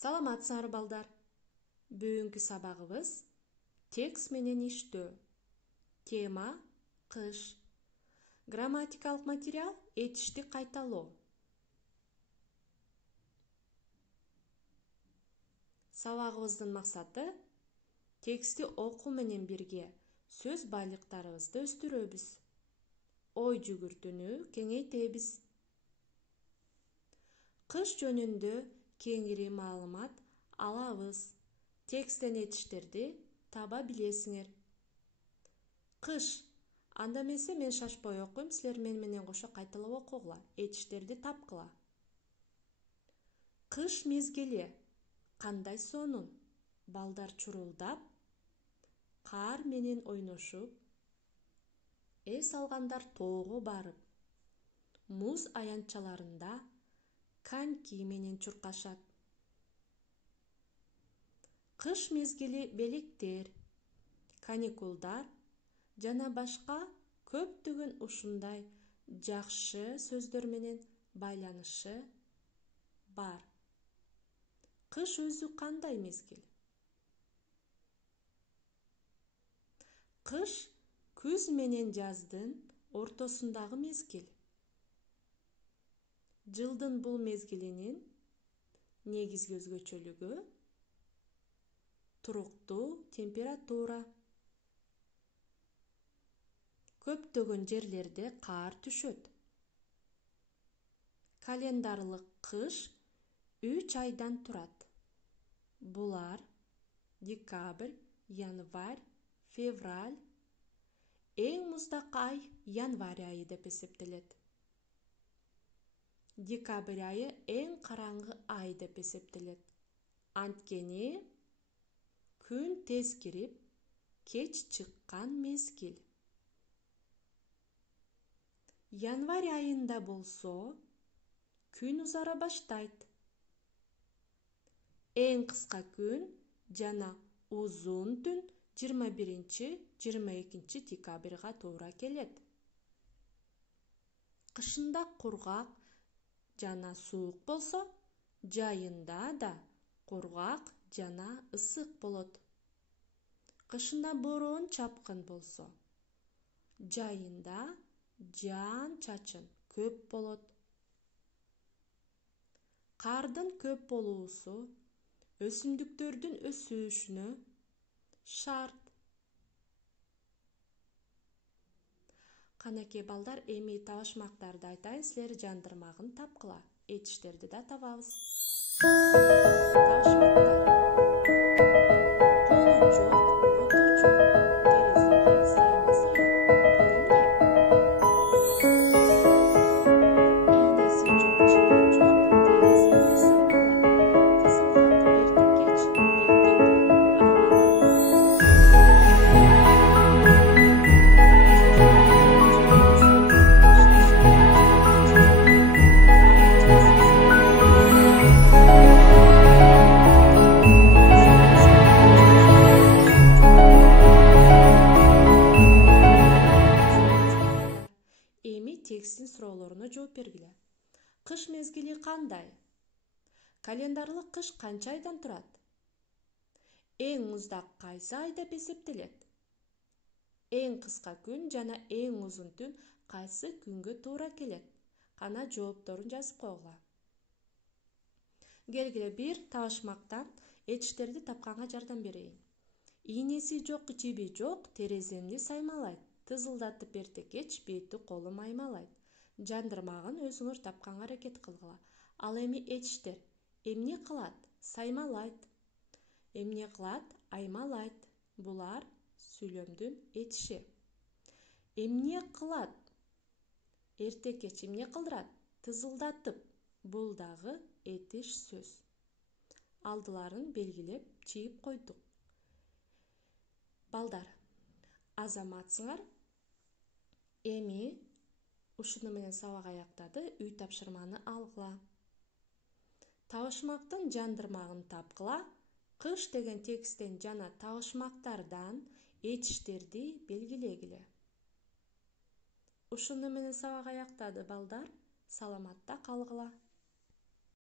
Саламатсыңар балдар. Бүгүнкү сабагыбыз текст менен иштөө. Тема кыш. Грамматикалык материал этишти кайталоо. Сабагыбыздын максаты текстти окуу менен бирге сөз байлыктарыбызды өстүрөбүз. Ой жүгүртүүнү кеңейтебиз. Кыш жөнүндө кеңири маалымат алабыз. Тексттен этиштерди таба билесиңер. Кыш. Анда эмесе мен шашпай окуйм, силер менен кошо кайталап окугула, этиштерди тапкыла. Кыш мезгили. Кандай сонун? Балдар чурулдап, кар менен ойношуп, эс алгандар тоого барып, муз аянтчаларында коньки менен чуркашат. Кыш мезгили белектер, каникулдар жана башка көптөгөн ушундай жакшы сөздөр менен байланышы бар. Кыш өзү кандай мезгил? Кыш күз менен жаздын ортосундагы мезгил. Жылдын бул мезгилинин негизги өзгөчөлүгү туруктуу температура. Көптөгөн жерлерде кар түшөт. Календарлык кыш 3 айдан турат. Булар декабрь, январь, февраль. Эң муздак ай январь айы деп эсептелет. Декабрь айы эң караңгы ай деп эсептелет. Анткени күн тез кирип, кеч чыккан мезгил. Январь айында болсо күн узара баштайт. Эң кыска күн жана узун түн 21-22 декабрга туура келет. Кышында кургак жана суук болсо, жайында да кургак жана ысык болот. Кышында бороон чапкын болсо, жайында жаан чачын көп болот. Кардын көп болуусу өсүмдүктөрдүн өсүшүнө шарт. Канакей балдар, эми табашмактарды айтайын, силер жандырмагын тапкыла. Этиштерди да табабыз. Табашмактар. Колу жок, буту жок, терезеге сайма сыяк. Бул эмне? Ийнеси жок, чыгыр жок, терезеге самалат. Тызылдатып эртип кетчи, эртең тексттин суроолоруна жооп бергиле. Кыш мезгили кандай? Календарлык кыш канча айдан турат? Эң муздак кайсы ай деп эсептелет? Эң кыска күн жана эң узун түн кайсы күнгө туура келет? Кана жоопторун жазып койгула. Келгиле, бир табашмактан этиштерди тапканга жардам берейин. Ийнеси жок, жиби жок, тереземди саймалайт. Тызылдатып эрте кеч, бети колум аймалайт. Жандырмагын өзүңөр тапканга аракет кылгыла. Ал эми этиштер эмне кылат? Саймалайт. Эмне кылат? Аймалайт. Булар сүйлөмдүн этиши. Эмне кылат? Эрте кеч эмне кылдырат? Тызылдатып. Бул дагы этиш сөз. Алдыларын белгилеп чийип койдук. Балдар, азаматсыңар. Эми ушуну менен сабак аяктады, үй тапшырманы алгыла. Табашмактын жандырмагын тапкыла. Кыш деген тексттен жана табашмактардан этиштерди белгилегиле. Ушуну менен сабак аяктады балдар. Саламатта калгыла.